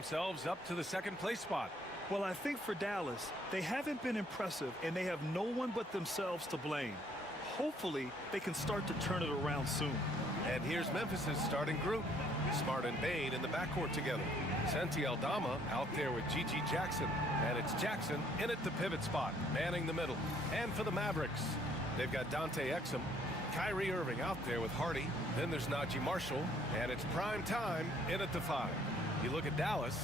themselves up to the second place spot. Well, I think for Dallas, they haven't been impressive, and they have no one but themselves to blame. Hopefully, they can start to turn it around soon. And here's Memphis's starting group. Smart and Bain in the backcourt together. Santi Aldama out there with Gigi Jackson. And it's Jackson in at the pivot spot, manning the middle. And for the Mavericks, they've got Dante Exum, Kyrie Irving out there with Hardy. Then there's Najee Marshall, and it's prime time in at the 5. You look at Dallas,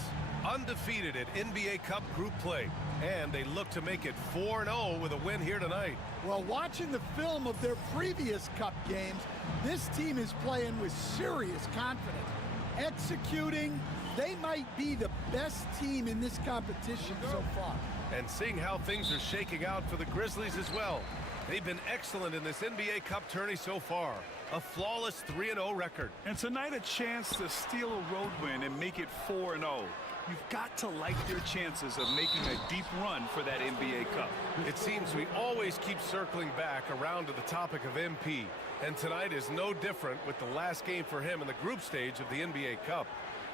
undefeated at NBA Cup group play, and they look to make it 4-0 with a win here tonight. Well, watching the film of their previous Cup games, this team is playing with serious confidence. Executing, they might be the best team in this competition so far. And seeing how things are shaking out for the Grizzlies as well. They've been excellent in this NBA Cup tourney so far. A flawless 3-0 record. And tonight a chance to steal a road win and make it 4-0. You've got to like their chances of making a deep run for that NBA Cup. It seems we always keep circling back around to the topic of MP. And tonight is no different with the last game for him in the group stage of the NBA Cup.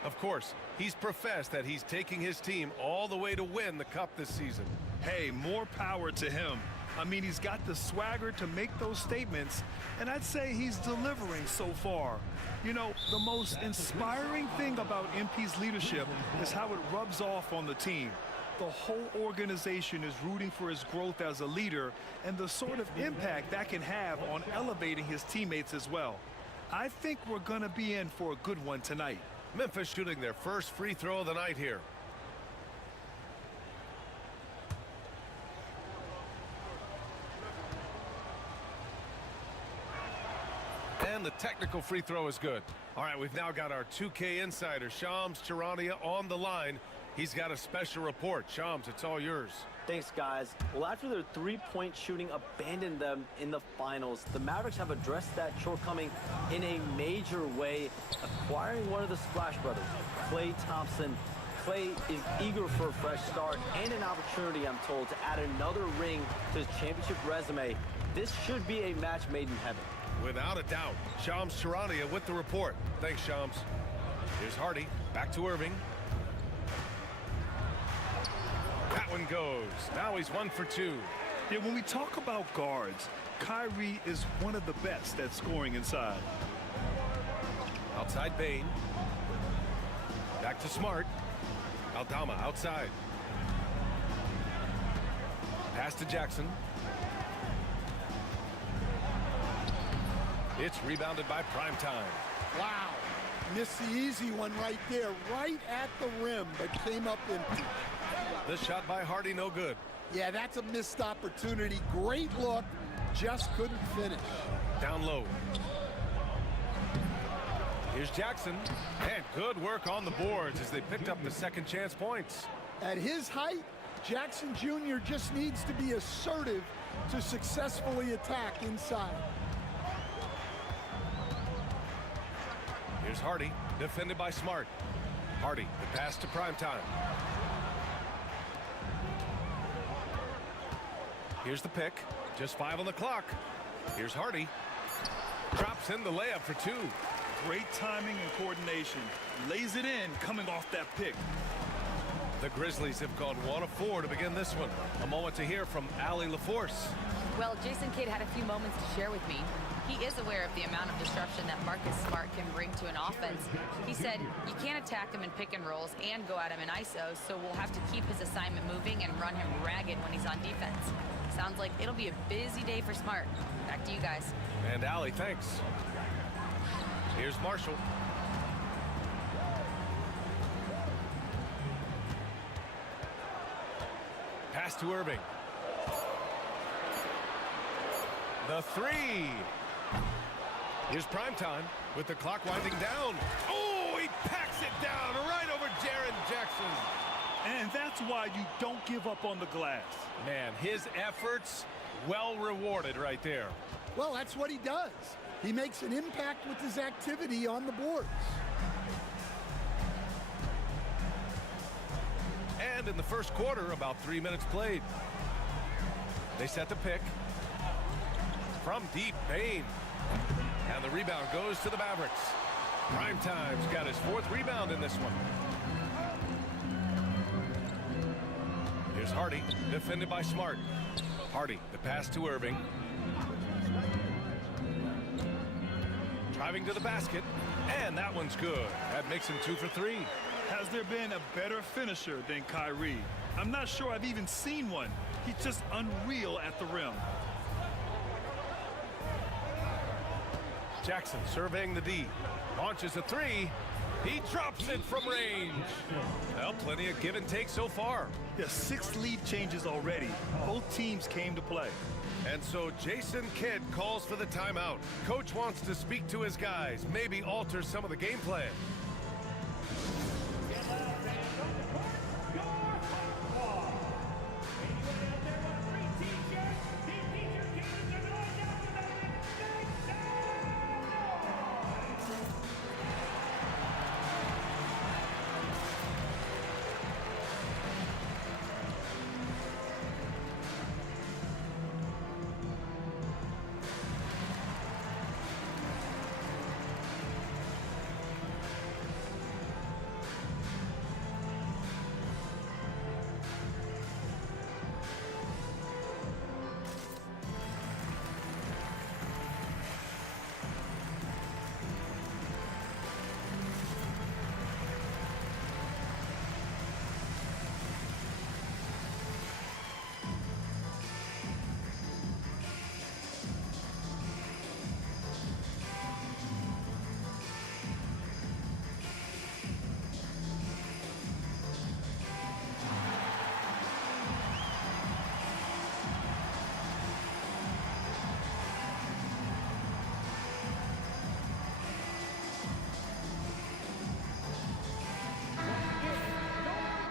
Of course, he's professed that he's taking his team all the way to win the Cup this season. Hey, more power to him. I mean, he's got the swagger to make those statements, and I'd say he's delivering so far. You know, the most inspiring thing about MP's leadership is how it rubs off on the team. The whole organization is rooting for his growth as a leader and the sort of impact that can have on elevating his teammates as well. I think we're going to be in for a good one tonight. Memphis shooting their first free throw of the night here. And the technical free throw is good. All right, we've now got our 2K insider, Shams Charania, on the line. He's got a special report. Shams, it's all yours. Thanks, guys. Well, after their three-point shooting abandoned them in the finals, the Mavericks have addressed that shortcoming in a major way, acquiring one of the Splash Brothers, Klay Thompson. Klay is eager for a fresh start and an opportunity, I'm told, to add another ring to his championship resume. This should be a match made in heaven. Without a doubt. Shams Charania with the report. Thanks, Shams. Here's Hardy. Back to Irving. That one goes. Now he's 1 for 2. Yeah, when we talk about guards, Kyrie is one of the best at scoring inside. Outside Bain. Back to Smart. Aldama outside. Pass to Jackson. It's rebounded by Primetime. Wow. Missed the easy one right there, right at the rim, but came up empty. The shot by Hardy, no good. Yeah, that's a missed opportunity. Great look, just couldn't finish. Down low. Here's Jackson. And good work on the boards as they picked up the second chance points. At his height, Jackson Jr. just needs to be assertive to successfully attack inside. Here's Hardy, defended by Smart. Hardy, the pass to Primetime. Here's the pick. Just 5 on the clock. Here's Hardy. Drops in the layup for 2. Great timing and coordination. Lays it in coming off that pick. The Grizzlies have gone 1 of 4 to begin this one. A moment to hear from Allie LaForce. Well, Jason Kidd had a few moments to share with me. He is aware of the amount of disruption that Marcus Smart can bring to an offense. He said, you can't attack him in pick and rolls and go at him in ISO, so we'll have to keep his assignment moving and run him ragged when he's on defense. Sounds like it'll be a busy day for Smart. Back to you guys. And Allie, thanks. Here's Marshall. Pass to Irving. The 3. Here's Primetime with the clock winding down. Oh, he packs it down right over Jaren Jackson. And that's why you don't give up on the glass. Man, his efforts well rewarded right there. Well, that's what he does. He makes an impact with his activity on the boards. And in the first quarter, about 3 minutes played. They set the pick. From deep, Bain. And the rebound goes to the Mavericks. Primetime's got his 4th rebound in this one. Hardy, defended by Smart. Hardy, the pass to Irving. Driving to the basket, and that one's good. That makes him 2 for 3. Has there been a better finisher than Kyrie? I'm not sure I've even seen one. He's just unreal at the rim. Jackson surveying the D. Launches a 3. He drops it from range. Well, plenty of give and take so far. Yeah, 6 lead changes already. Both teams came to play. And so Jason Kidd calls for the timeout. Coach wants to speak to his guys, maybe alter some of the game plan.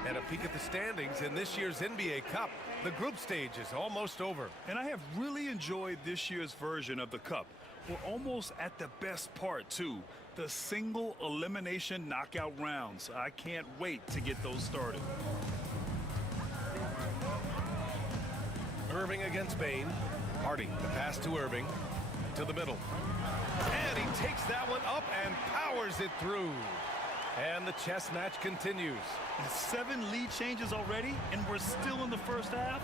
And a peek at the standings in this year's NBA Cup. The group stage is almost over. And I have really enjoyed this year's version of the Cup. We're almost at the best part, too. The single elimination knockout rounds. I can't wait to get those started. Irving against Bain. Hardy, the pass to Irving. To the middle. And he takes that one up and powers it through. And the chess match continues. 7 lead changes already, and we're still in the first half?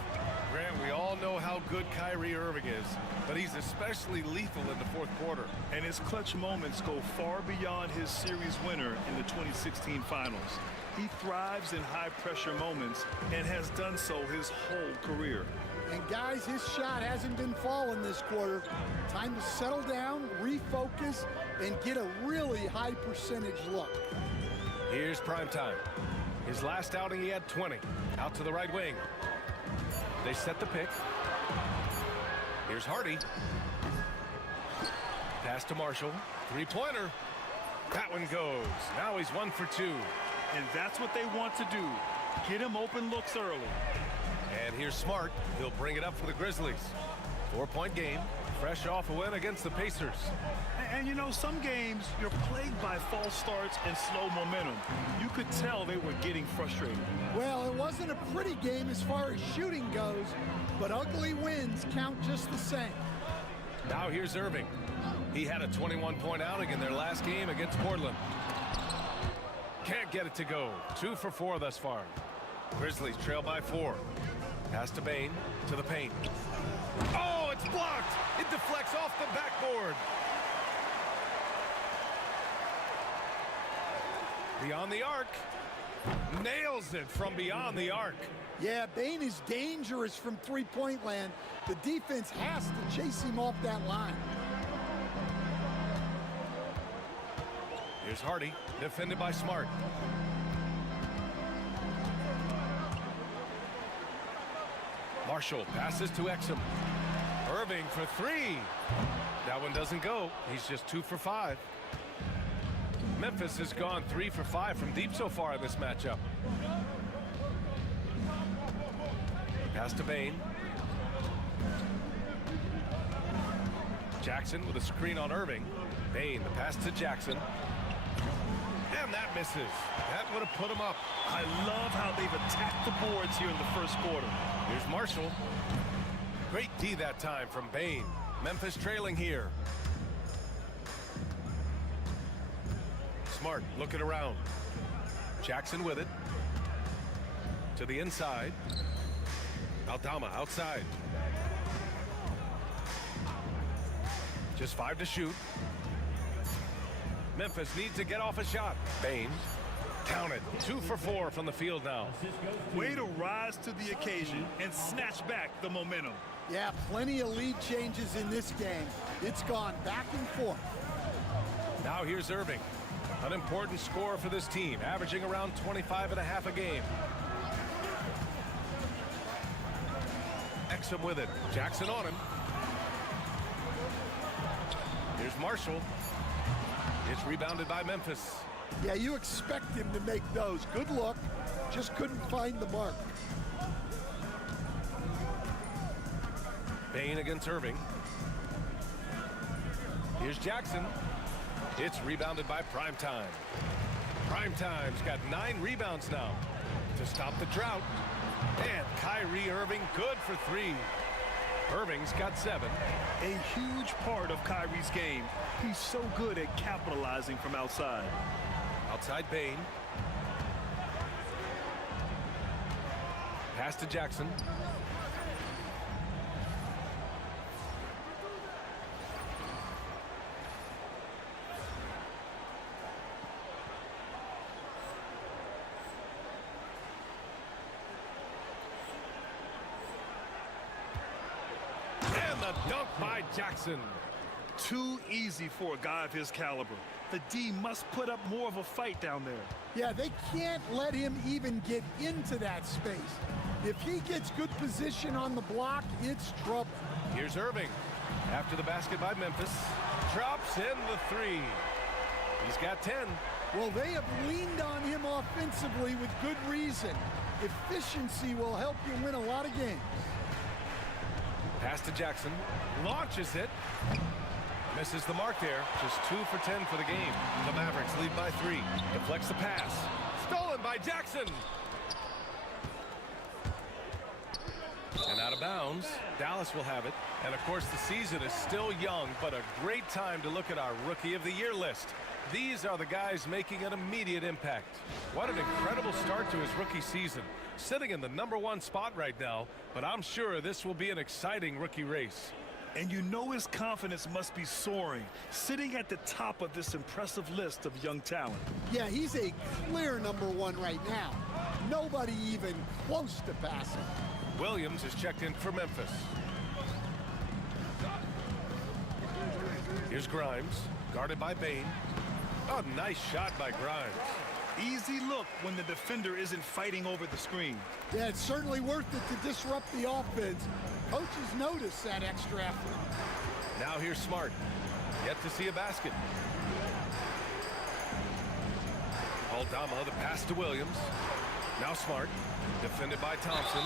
Grant, we all know how good Kyrie Irving is, but he's especially lethal in the fourth quarter. And his clutch moments go far beyond his series winner in the 2016 finals. He thrives in high-pressure moments and has done so his whole career. And guys, his shot hasn't been falling this quarter. Time to settle down, refocus, and get a really high percentage look. Here's prime time. His last outing, he had 20. Out to the right wing. They set the pick. Here's Hardy. Pass to Marshall. Three-pointer. That one goes. Now he's 1 for 2. And that's what they want to do. Get him open looks early. And here's Smart. He'll bring it up for the Grizzlies. 4-point game. Fresh off a win against the Pacers. And you know, some games you're plagued by false starts and slow momentum. You could tell they were getting frustrated. Well, it wasn't a pretty game as far as shooting goes, but ugly wins count just the same. Now here's Irving. He had a 21-point outing in their last game against Portland. Can't get it to go. 2 for 4 thus far. Grizzlies trail by 4. Pass to Bain, to the paint. Oh, it's blocked! It deflects off the backboard. Beyond the arc. Nails it from beyond the arc. Yeah, Bain is dangerous from three-point land. The defense has to chase him off that line. Here's Hardy, defended by Smart. Marshall passes to Exum. Irving for 3. That one doesn't go. He's just 2 for 5. Memphis has gone 3 for 5 from deep so far in this matchup. Pass to Bain. Jackson with a screen on Irving. Bain, the pass to Jackson. And that misses. That would have put him up. I love how they've attacked the boards here in the first quarter. Here's Marshall. Great D that time from Bain. Memphis trailing here. Smart looking around. Jackson with it. To the inside. Aldama outside. Just 5 to shoot. Memphis needs to get off a shot. Bain. Counted. 2 for 4 from the field now. Way to rise to the occasion and snatch back the momentum. Yeah, plenty of lead changes in this game. It's gone back and forth. Now here's Irving. An important scorer for this team, averaging around 25.5 a game. Exum with it. Jackson on him. Here's Marshall. It's rebounded by Memphis. Yeah, you expect him to make those. Good look. Just couldn't find the mark. Bain against Irving. Here's Jackson. It's rebounded by Primetime. Primetime's got 9 rebounds now to stop the drought. And Kyrie Irving good for 3. Irving's got 7. A huge part of Kyrie's game. He's so good at capitalizing from outside. Outside Bain. Pass to Jackson. And the dunk by Jackson. Too easy for a guy of his caliber. The D must put up more of a fight down there. Yeah, they can't let him even get into that space. If he gets good position on the block, it's trouble. Here's Irving. After the basket by Memphis. Drops in the 3. He's got 10. Well, they have leaned on him offensively with good reason. Efficiency will help you win a lot of games. Pass to Jackson. Launches it. Misses the mark there. Just 2 for 10 for the game. The Mavericks lead by 3. Deflects the pass. Stolen by Jackson. And out of bounds. Dallas will have it. And of course the season is still young, but a great time to look at our Rookie of the Year list. These are the guys making an immediate impact. What an incredible start to his rookie season. Sitting in the #1 spot right now, but I'm sure this will be an exciting rookie race. And you know his confidence must be soaring, sitting at the top of this impressive list of young talent. Yeah, he's a clear #1 right now. Nobody even close to passing. Williams is checked in for Memphis. Here's Grimes, guarded by Bain. Oh, nice shot by Grimes. Easy look when the defender isn't fighting over the screen. Yeah, it's certainly worth it to disrupt the offense. Coaches notice that extra effort. Now here's Smart. Yet to see a basket. Aldama, the pass to Williams. Now Smart, defended by Thompson.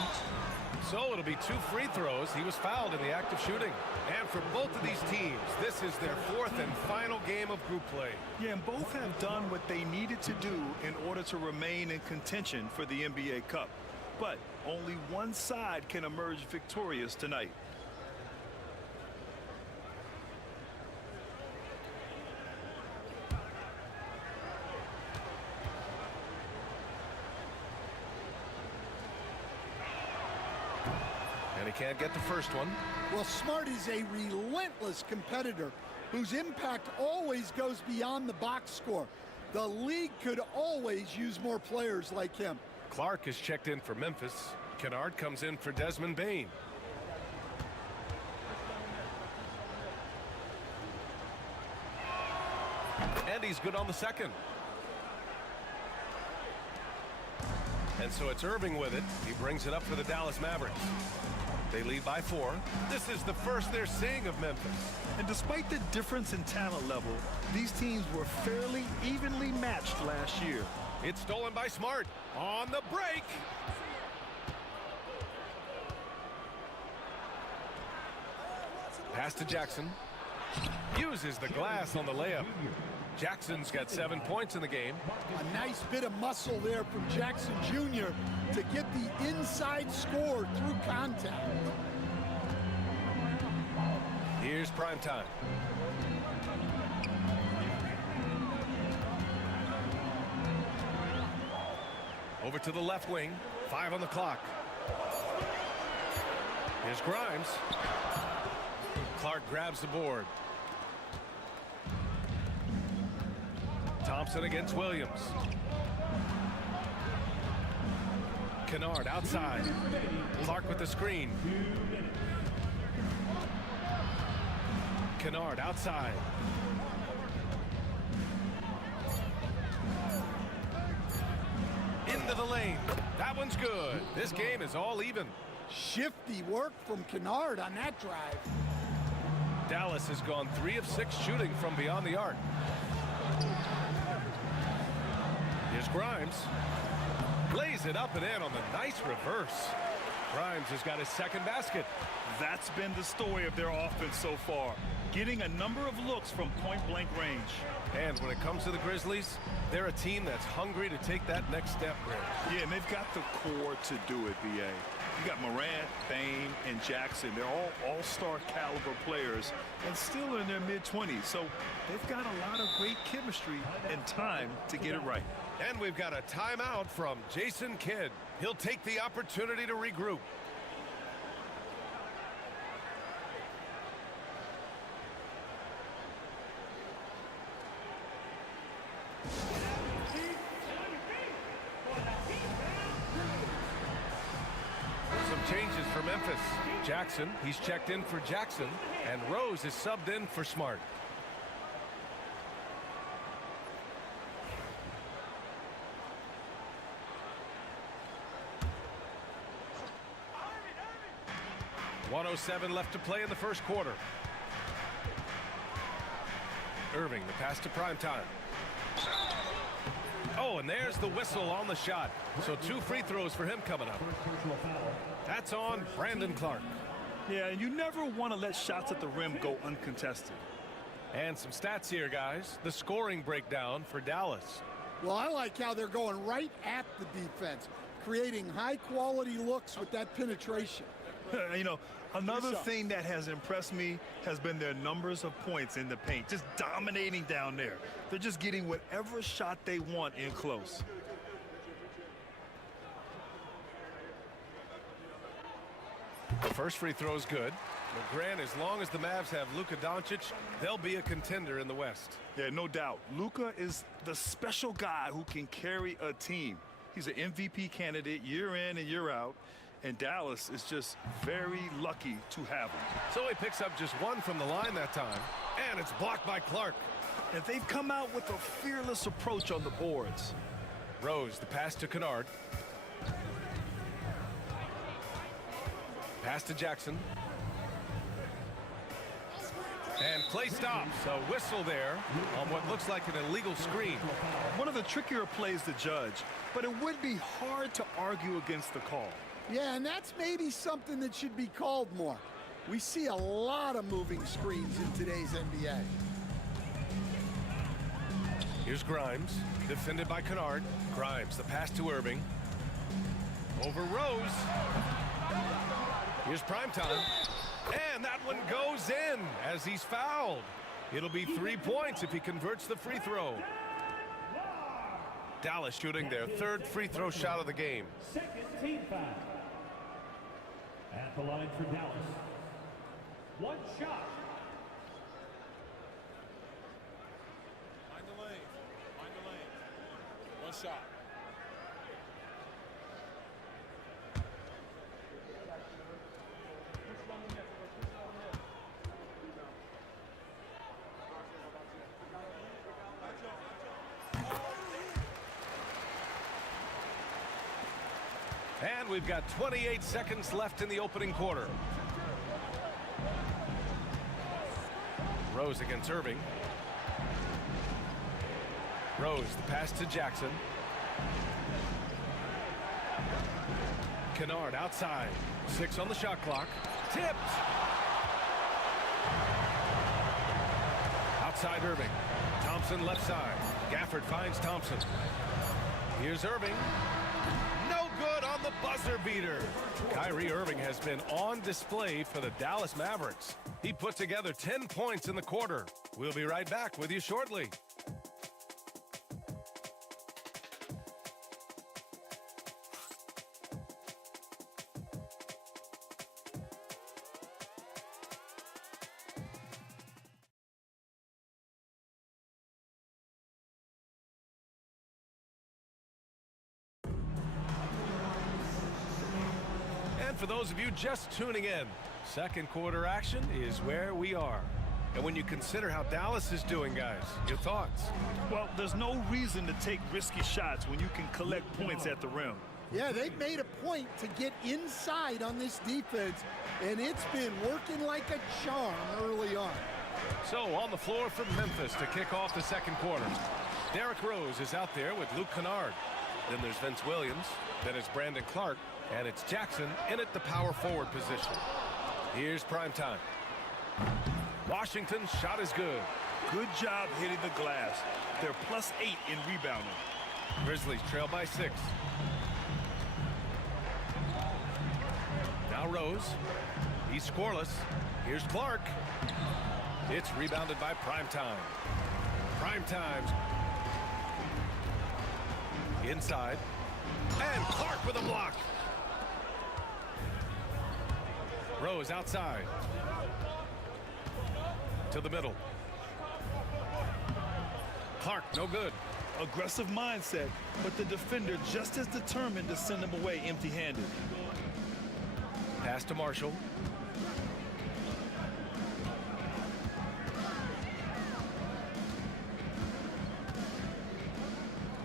So it'll be 2 free throws. He was fouled in the act of shooting. And for both of these teams, this is their 4th and final game of group play. Yeah, and both have done what they needed to do in order to remain in contention for the NBA Cup. But only one side can emerge victorious tonight. And he can't get the first one. Well, Smart is a relentless competitor whose impact always goes beyond the box score. The league could always use more players like him. Clark is checked in for Memphis. Kennard comes in for Desmond Bain. And he's good on the second. And so it's Irving with it. He brings it up for the Dallas Mavericks. They lead by 4. This is the first they're seeing of Memphis. And despite the difference in talent level, these teams were fairly evenly matched last year. It's stolen by Smart. On the break. Pass to Jackson. Uses the glass on the layup. Jackson's got 7 points in the game. A nice bit of muscle there from Jackson Jr. to get the inside score through contact. Here's Primetime. Over to the left wing. 5 on the clock. Here's Grimes. Clark grabs the board. Thompson against Williams. Kennard outside. Clark with the screen. Kennard outside. Into the lane. That one's good. This game is all even. Shifty work from Kennard on that drive. Dallas has gone 3 of 6 shooting from beyond the arc. Here's Grimes. Lays it up and in on the nice reverse. Grimes has got his second basket. That's been the story of their offense so far, getting a number of looks from point-blank range. And when it comes to the Grizzlies, they're a team that's hungry to take that next step, Rich. Yeah, and they've got the core to do it, B.A. You got Morant, Bane, and Jackson. They're all all-star caliber players and still in their mid-20s. So they've got a lot of great chemistry and time to get it right. And we've got a timeout from Jason Kidd. He'll take the opportunity to regroup. Some changes for Memphis. Jackson, he's checked in for Jackson, and Rose is subbed in for Smart. .107 left to play in the first quarter. Irving, the pass to Primetime. Oh, and there's the whistle on the shot. So 2 free throws for him coming up. That's on Brandon Clark. Yeah, and you never want to let shots at the rim go uncontested. And some stats here, guys. The scoring breakdown for Dallas. Well, I like how they're going right at the defense, creating high-quality looks with that penetration. You know, another thing that has impressed me has been their numbers of points in the paint, just dominating down there. They're just getting whatever shot they want in close. The first free throw is good. But Grant, as long as the Mavs have Luka Doncic, they'll be a contender in the West. Yeah, no doubt. Luka is the special guy who can carry a team. He's an MVP candidate year in and year out. And Dallas is just very lucky to have him. So he picks up just 1 from the line that time. And it's blocked by Clark. And they've come out with a fearless approach on the boards. Rose, the pass to Kennard. Pass to Jackson. And Clay stops. A whistle there on what looks like an illegal screen. One of the trickier plays to judge, but it would be hard to argue against the call. Yeah, and that's maybe something that should be called more. We see a lot of moving screens in today's NBA. Here's Grimes, defended by Kennard. Grimes, the pass to Irving. Over Rose. Here's Primetime. And that one goes in as he's fouled. It'll be 3 points if he converts the free throw. Dallas shooting their 3rd free throw shot of the game. Second team foul. At the line for Dallas. 1 shot. Find the lane. Find the lane. 1 shot. And we've got 28 seconds left in the opening quarter. Rose against Irving. Rose, the pass to Jackson. Kennard outside. 6 on the shot clock. Tipped. Outside Irving. Thompson left side. Gafford finds Thompson. Here's Irving. No good on the buzzer beater. Kyrie Irving has been on display for the Dallas Mavericks. He put together 10 points in the quarter. We'll be right back with you shortly. And for those of you just tuning in, second quarter action is where we are. And when you consider how Dallas is doing, guys, your thoughts? Well, there's no reason to take risky shots when you can collect points at the rim. Yeah, they've made a point to get inside on this defense, and it's been working like a charm early on. So on the floor for Memphis to kick off the second quarter. Derrick Rose is out there with Luke Kennard. Then there's Vince Williams. Then it's Brandon Clark. And it's Jackson in at the power forward position. Here's prime time. Washington's shot is good. Good job hitting the glass. They're +8 in rebounding. Grizzlies trail by 6. Now Rose. He's scoreless. Here's Clark. It's rebounded by Primetime. Primetime's inside. And Clark with a block. Rose outside. To the middle. Clark, no good. Aggressive mindset, but the defender just as determined to send him away empty-handed. Pass to Marshall.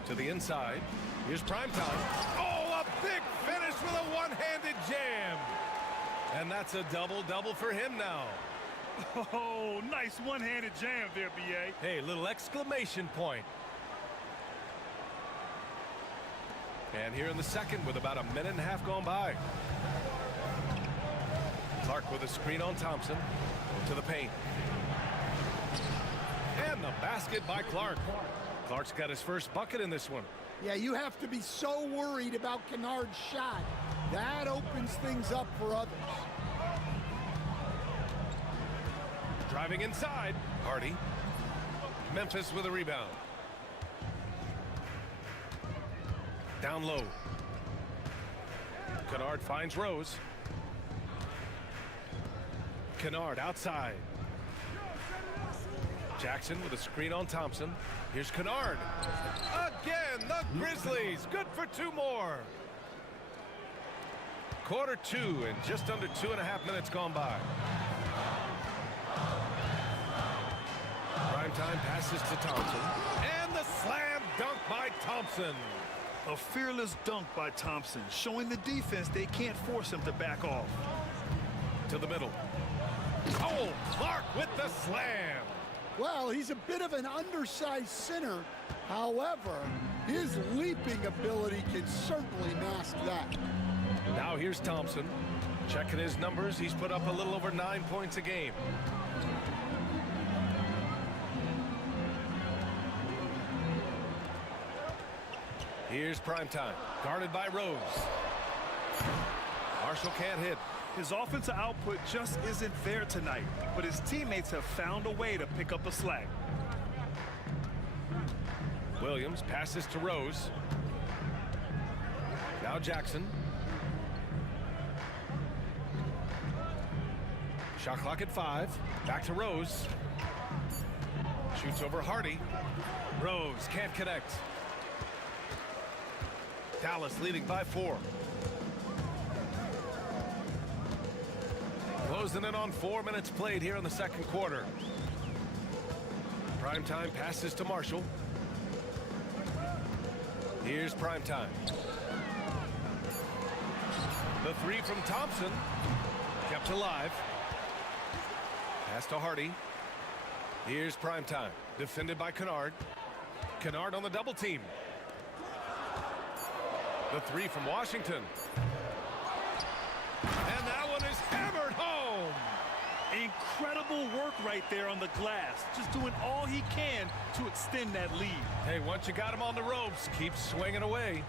To the inside. Here's Primetime. Oh, a big finish with a one-handed jam. And that's a double-double for him now. Oh, nice one-handed jam there, B.A. Hey, little exclamation point. And here in the second with about a minute and a half gone by. Clark with a screen on Thompson. To the paint. And the basket by Clark. Clark's got his first bucket in this one. Yeah, you have to be so worried about Kennard's shot. That opens things up for others. Driving inside. Hardy. Memphis with a rebound. Down low. Kennard finds Rose. Kennard outside. Jackson with a screen on Thompson. Here's Kennard. Again, the Grizzlies. Good for 2 more. Quarter 2 and just under 2.5 minutes gone by. Primetime passes to Thompson. And the slam dunk by Thompson. A fearless dunk by Thompson, showing the defense they can't force him to back off. To the middle. Oh, Clark with the slam. Well, he's a bit of an undersized center. However, his leaping ability can certainly mask that. Now here's Thompson. Checking his numbers, he's put up a little over 9 points a game. Here's Primetime, guarded by Rose. Marshall can't hit. His offensive output just isn't there tonight, but his teammates have found a way to pick up a slack. Williams passes to Rose. Now Jackson. Shot clock at 5. Back to Rose. Shoots over Hardy. Rose can't connect. Dallas leading by 4. Closing in on 4 minutes played here in the second quarter. Primetime passes to Marshall. Here's Primetime. The 3 from Thompson. Kept alive. Pass to Hardy. Here's Primetime. Defended by Kennard. Kennard on the double team. The 3 from Washington. And that one is hammered home. Incredible work right there on the glass. Just doing all he can to extend that lead. Hey, once you got him on the ropes, keep swinging away.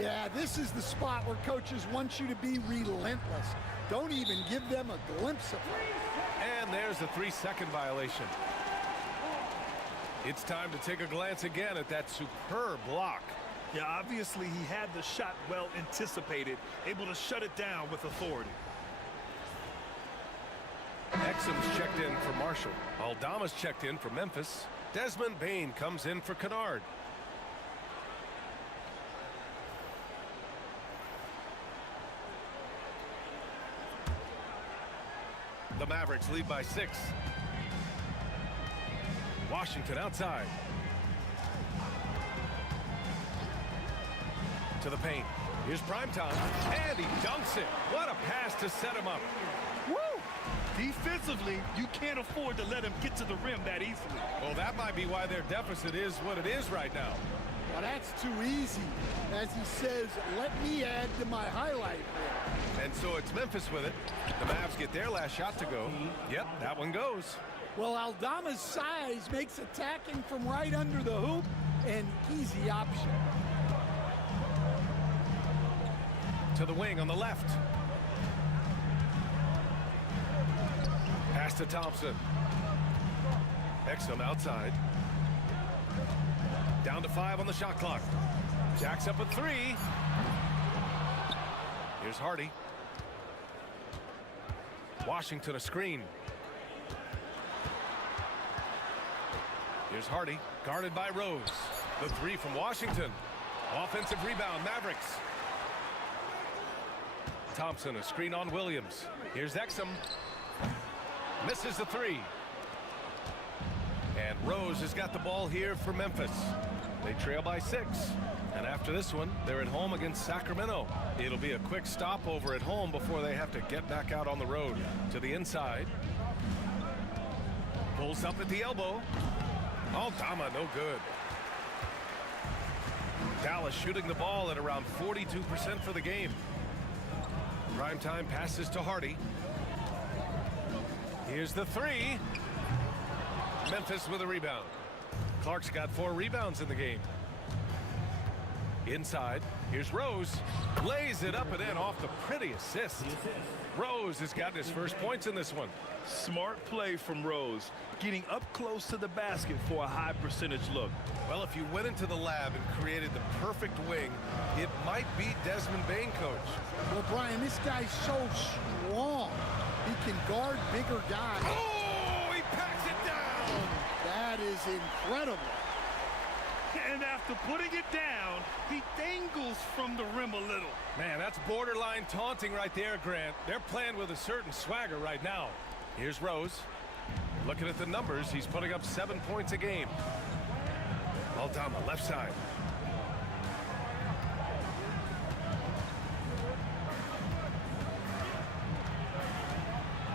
Yeah, this is the spot where coaches want you to be relentless. Don't even give them a glimpse of it. And there's a 3-second violation. It's time to take a glance again at that superb block. Yeah, obviously he had the shot well anticipated, able to shut it down with authority. Exum's checked in for Marshall. Aldama's checked in for Memphis. Desmond Bane comes in for Kennard. The Mavericks lead by 6. Washington outside. To the paint. Here's Primetime. And he dunks it. What a pass to set him up. Woo! Defensively, you can't afford to let him get to the rim that easily. Well, that might be why their deficit is what it is right now. Well, that's too easy. As he says, let me add to my highlight reel. And so it's Memphis with it. The Mavs get their last shot to go. Yep, that one goes. Well, Aldama's size makes attacking from right under the hoop an easy option. To the wing on the left. Pass to Thompson. Exum outside. Down to 5 on the shot clock. Jacks up a 3. Here's Hardy. Washington a screen. Here's Hardy, guarded by Rose. The 3 from Washington. Offensive rebound, Mavericks. Thompson a screen on Williams. Here's Exum. Misses the 3. And Rose has got the ball here for Memphis. They trail by 6. And after this one, they're at home against Sacramento. It'll be a quick stopover at home before they have to get back out on the road. To the inside. Pulls up at the elbow. Aldama, no good. Dallas shooting the ball at around 42% for the game. Primetime passes to Hardy. Here's the 3. Memphis with a rebound. Clark's got 4 rebounds in the game. Inside, here's Rose. Lays it up and in off the pretty assist. Rose has gotten his first points in this one. Smart play from Rose, getting up close to the basket for a high percentage look. Well, if you went into the lab and created the perfect wing, it might be Desmond Bain, coach. Well, Brian, this guy's so strong. He can guard bigger guys. Oh, he packs it down. That is incredible. And after putting it down, he dangles from the rim a little. Man, that's borderline taunting right there, Grant. They're playing with a certain swagger right now. Here's Rose. Looking at the numbers, he's putting up 7 points a game. Aldama, left side.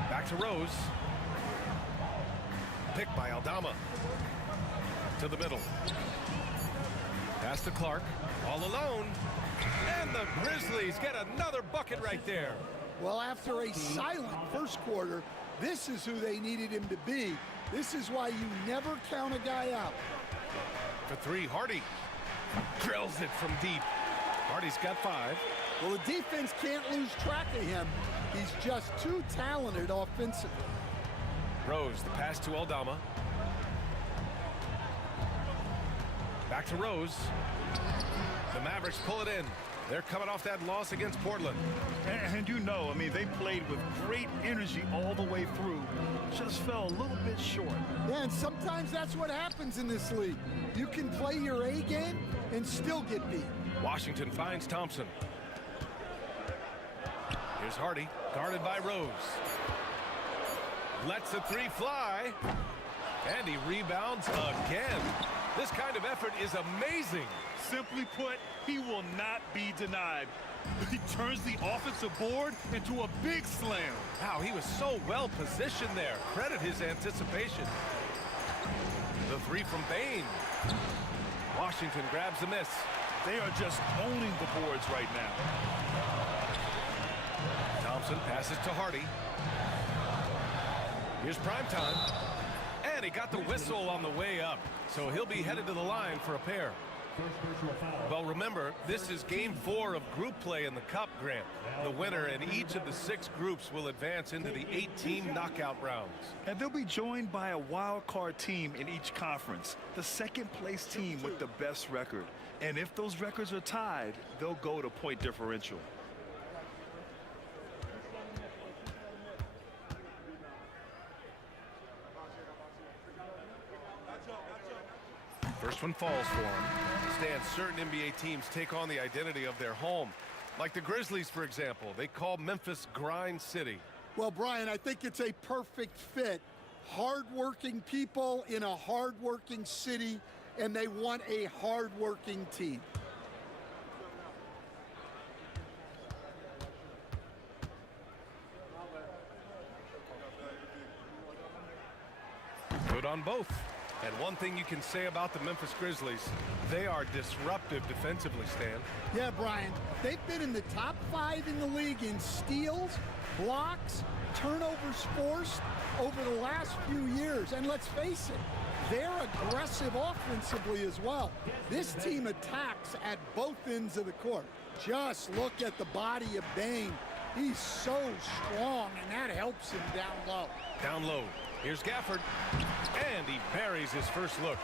Back to Rose. Picked by Aldama. To the middle. Pass to Clark. All alone. And the Grizzlies get another bucket right there. Well, after a silent first quarter, this is who they needed him to be. This is why you never count a guy out. For 3, Hardy. Drills it from deep. Hardy's got 5. Well, the defense can't lose track of him. He's just too talented offensively. Rose, the pass to Aldama. Back to Rose. The Mavericks pull it in. They're coming off that loss against Portland. And you know, I mean, they played with great energy all the way through. Just fell a little bit short. Yeah, and sometimes that's what happens in this league. You can play your A game and still get beat. Washington finds Thompson. Here's Hardy, guarded by Rose. Lets the 3 fly. And he rebounds again. This kind of effort is amazing. Simply put, he will not be denied. He turns the offensive board into a big slam. Wow, he was so well positioned there. Credit his anticipation. The 3 from Bain. Washington grabs the miss. They are just owning the boards right now. Thompson passes to Hardy. Here's Primetime. And he got the whistle on the way up. So he'll be headed to the line for a pair. Well, remember, this is game 4 of group play in the Cup, Grant. The winner in each of the 6 groups will advance into the 8-team knockout rounds. And they'll be joined by a wild card team in each conference, the second place team with the best record. And if those records are tied, they'll go to point differential. First one falls for him. Stan, certain NBA teams take on the identity of their home. Like the Grizzlies, for example. They call Memphis Grind City. Well, Brian, I think it's a perfect fit. Hard-working people in a hard-working city, and they want a hard-working team. Good on both. And one thing you can say about the Memphis Grizzlies, they are disruptive defensively, Stan. Yeah, Brian, they've been in the top 5 in the league in steals, blocks, turnovers forced over the last few years. And let's face it, they're aggressive offensively as well. This team attacks at both ends of the court. Just look at the body of Bane. He's so strong, and that helps him down low. Down low. Here's Gafford. And he buries his first look.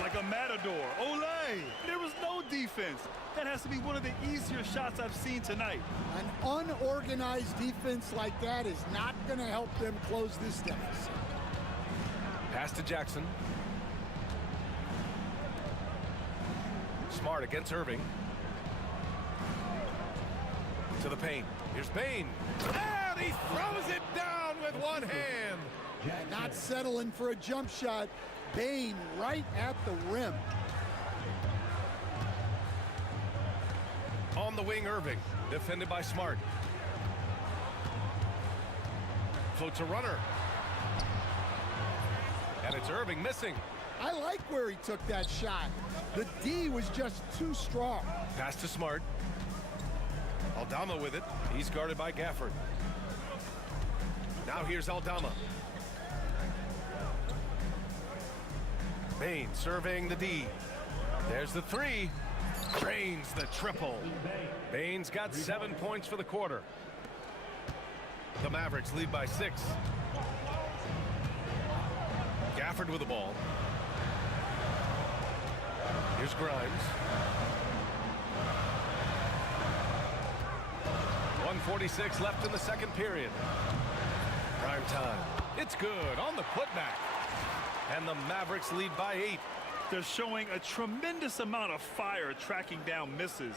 Like a matador. Olay! There was no defense. That has to be one of the easier shots I've seen tonight. An unorganized defense like that is not going to help them close this deficit. Pass to Jackson. Smart against Irving. To the paint. Here's Bane. And he throws it down with one hand. Not settling for a jump shot. Bane right at the rim. On the wing, Irving. Defended by Smart. Floats a runner. And it's Irving missing. I like where he took that shot. The D was just too strong. Pass to Smart. Aldama with it. He's guarded by Gafford. Now here's Aldama. Bane surveying the D. There's the three. Drains the triple. Bane's got 7 points for the quarter. The Mavericks lead by 6. Gafford with the ball. Here's Grimes. 1:46 left in the second period. Prime time. It's good on the putback. And the Mavericks lead by 8. They're showing a tremendous amount of fire tracking down misses.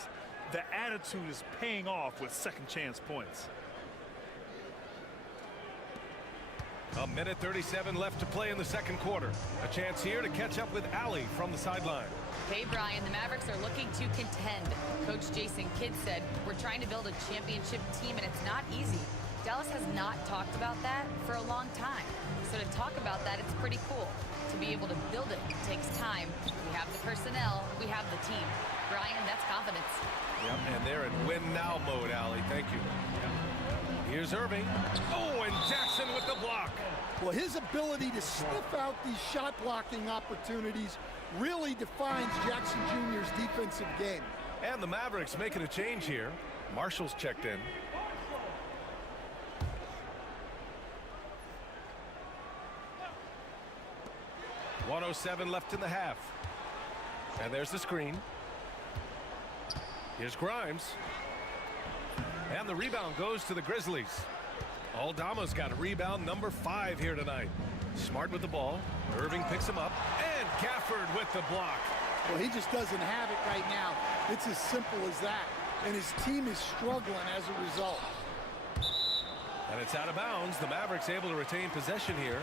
The attitude is paying off with second chance points. A minute 37 left to play in the second quarter. A chance here to catch up with Allie from the sideline. Hey, Brian, the Mavericks are looking to contend. Coach Jason Kidd said, we're trying to build a championship team, and it's not easy. Dallas has not talked about that for a long time. So to talk about that, it's pretty cool. To be able to build it takes time. We have the personnel, we have the team. Brian, that's confidence. Yep, and they're in win-now mode, Allie. Thank you. Here's Irving. Oh, and Jackson with the block. Well, his ability to sniff out these shot-blocking opportunities really defines Jackson Jr.'s defensive game. And the Mavericks making a change here. Marshall's checked in. .107 left in the half. And there's the screen. Here's Grimes. And the rebound goes to the Grizzlies. Aldama's got rebound number 5 here tonight. Smart with the ball. Irving picks him up. And Gafford with the block. Well, he just doesn't have it right now. It's as simple as that. And his team is struggling as a result. And it's out of bounds. The Mavericks able to retain possession here.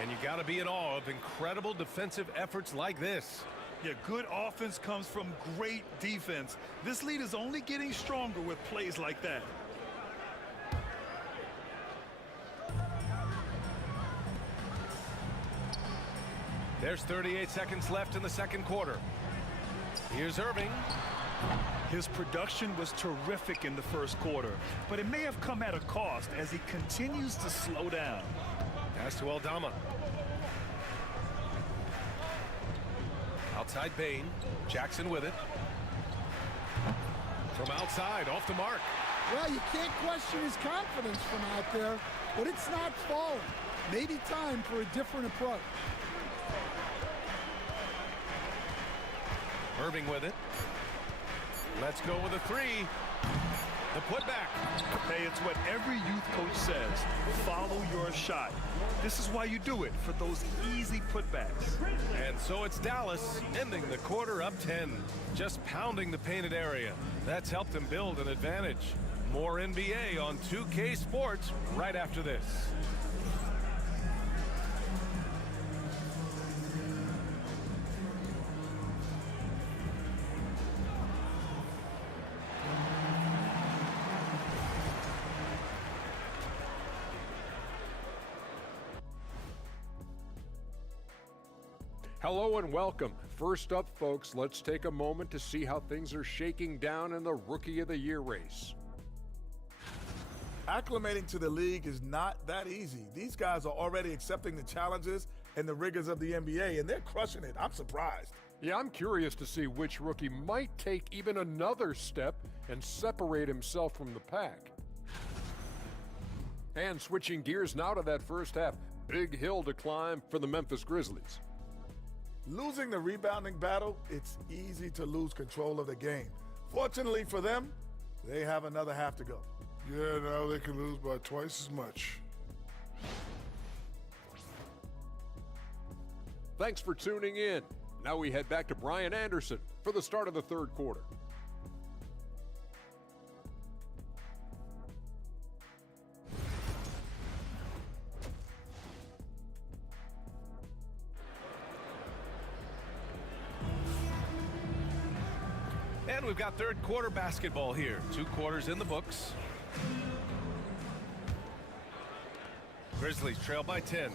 And you got to be in awe of incredible defensive efforts like this. Yeah, good offense comes from great defense. This lead is only getting stronger with plays like that. There's 38 seconds left in the second quarter. Here's Irving. His production was terrific in the first quarter, but it may have come at a cost as he continues to slow down. Pass to Aldama. Outside Bane. Jackson with it. From outside, off the mark. Well, you can't question his confidence from out there, but it's not falling. Maybe time for a different approach. Irving with it. Let's go with a 3. The putback. Hey, it's what every youth coach says. Follow your shot. This is why you do it, for those easy putbacks. And so it's Dallas ending the quarter up 10. Just pounding the painted area. That's helped them build an advantage. More NBA on 2K Sports right after this. Hello and welcome. First up, folks, let's take a moment to see how things are shaking down in the Rookie of the Year race. Acclimating to the league is not that easy. These guys are already accepting the challenges and the rigors of the NBA, and they're crushing it. I'm surprised. Yeah, I'm curious to see which rookie might take even another step and separate himself from the pack. And switching gears now to that first half, big hill to climb for the Memphis Grizzlies. Losing the rebounding battle, it's easy to lose control of the game. Fortunately for them, they have another half to go. Yeah, now they can lose by twice as much. Thanks for tuning in. Now we head back to Brian Anderson for the start of the third quarter. And we've got third quarter basketball here. 2 quarters in the books. Grizzlies trail by 10.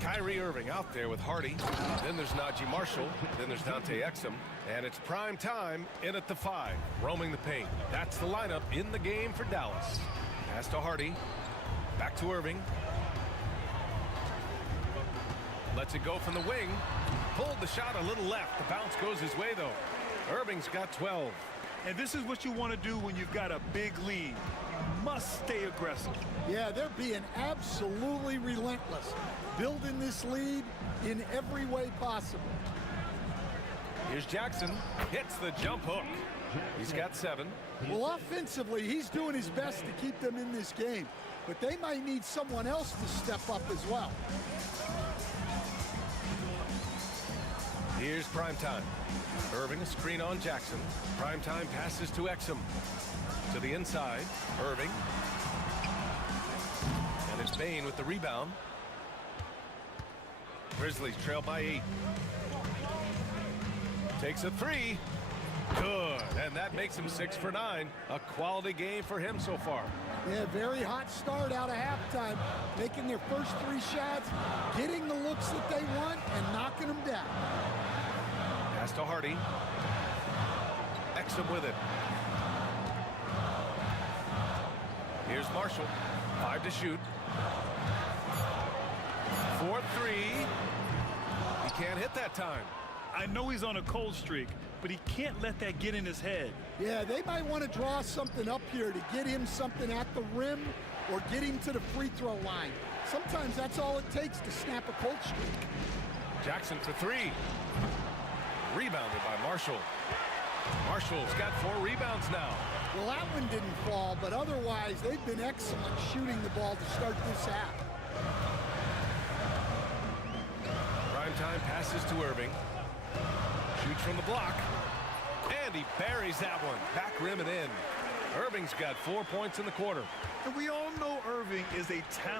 Kyrie Irving out there with Hardy. Then there's Najee Marshall. Then there's Dante Exum. And it's prime time in at the 5. Roaming the paint. That's the lineup in the game for Dallas. Pass to Hardy. Back to Irving. Lets it go from the wing. Pulled the shot a little left. The bounce goes his way, though. Irving's got 12. And this is what you want to do when you've got a big lead. You must stay aggressive. Yeah, they're being absolutely relentless, building this lead in every way possible. Here's Jackson. Hits the jump hook. He's got 7. Well, offensively, he's doing his best to keep them in this game, but they might need someone else to step up as well. Here's primetime. Irving, a screen on Jackson. Primetime passes to Exum. To the inside, Irving. And it's Bane with the rebound. Grizzlies trail by 8. Takes a 3. Good. And that makes him 6 for 9. A quality game for him so far. Yeah, very hot start out of halftime, making their first 3 shots, getting the looks that they want, and knocking them down. Pass to Hardy. Exum with it. Here's Marshall. 5 to shoot. 4-3. He can't hit that time. I know he's on a cold streak, but he can't let that get in his head. Yeah, they might want to draw something up here to get him something at the rim or get him to the free throw line. Sometimes that's all it takes to snap a cold streak. Jackson for 3. Rebounded by Marshall. Marshall's got 4 rebounds now. Well, that one didn't fall, but otherwise they've been excellent shooting the ball to start this half. Primetime passes to Irving. Shoots from the block. And he buries that one. Back rim and in. Irving's got 4 points in the quarter. And we all know Irving is a talent.